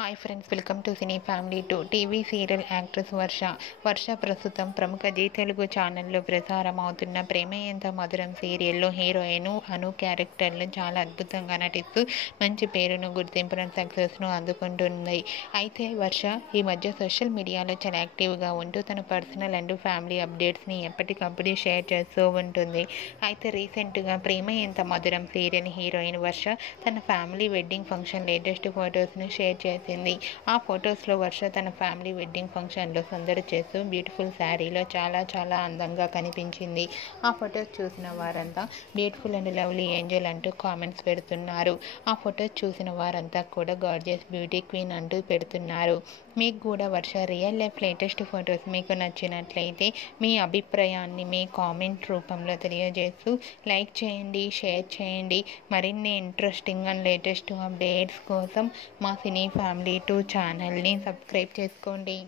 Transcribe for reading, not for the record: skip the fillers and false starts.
Hi friends, welcome to cine family 2. TV serial actress Varsha ప్రస్తుతం ప్రముఖ G Telugu ఛానల్లో ప్రసారం అవుతున్న ప్రేమ ఎంత మధురం సీరియల్లో హీరోయిన్ అను క్యారెక్టర్లో చాలా అద్భుతంగా నటిస్తూ మంచి పేరును, గుర్తింపును, సక్సెస్ను అందుకుంటుంది. అయితే వర్ష ఈ మధ్య సోషల్ మీడియాలో చాలా యాక్టివ్గా ఉంటూ తన పర్సనల్ అండ్ ఫ్యామిలీ అప్డేట్స్ని ఎప్పటికప్పుడు షేర్ చేస్తూ ఉంటుంది. అయితే రీసెంట్గా ప్రేమ ఎంత మధురం సీరియల్ హీరోయిన్ వర్ష తన ఫ్యామిలీ వెడ్డింగ్ ఫంక్షన్ లేటెస్ట్ ఫొటోస్ను షేర్ చేసింది. ఆ ఫొటోస్లో వర్ష తన ఫ్యామిలీ వెడ్డింగ్ ఫంక్షన్లో సందడి చేస్తూ బ్యూటిఫుల్ శారీలో చాలా అందంగా కనిపించింది. ఆ ఫొటోస్ చూసిన వారంతా బ్యూటిఫుల్ అండ్ లవ్లీ ఏంజల్ అంటూ కామెంట్స్ పెడుతున్నారు. ఆ ఫొటోస్ చూసిన వారంతా కూడా గార్జియస్ బ్యూటీ క్వీన్ అంటూ పెడుతున్నారు. మీకు కూడా వర్ష రియల్ లైఫ్ లేటెస్ట్ ఫొటోస్ మీకు నచ్చినట్లయితే మీ అభిప్రాయాన్ని మీ కామెంట్ రూపంలో తెలియజేస్తూ లైక్ చేయండి, షేర్ చేయండి. మరిన్ని ఇంట్రెస్టింగ్ అండ్ లేటెస్ట్ అప్డేట్స్ కోసం మా సినీ ఫ్యామిలీ 2 ఛానల్ని సబ్స్క్రైబ్ చేసుకోండి.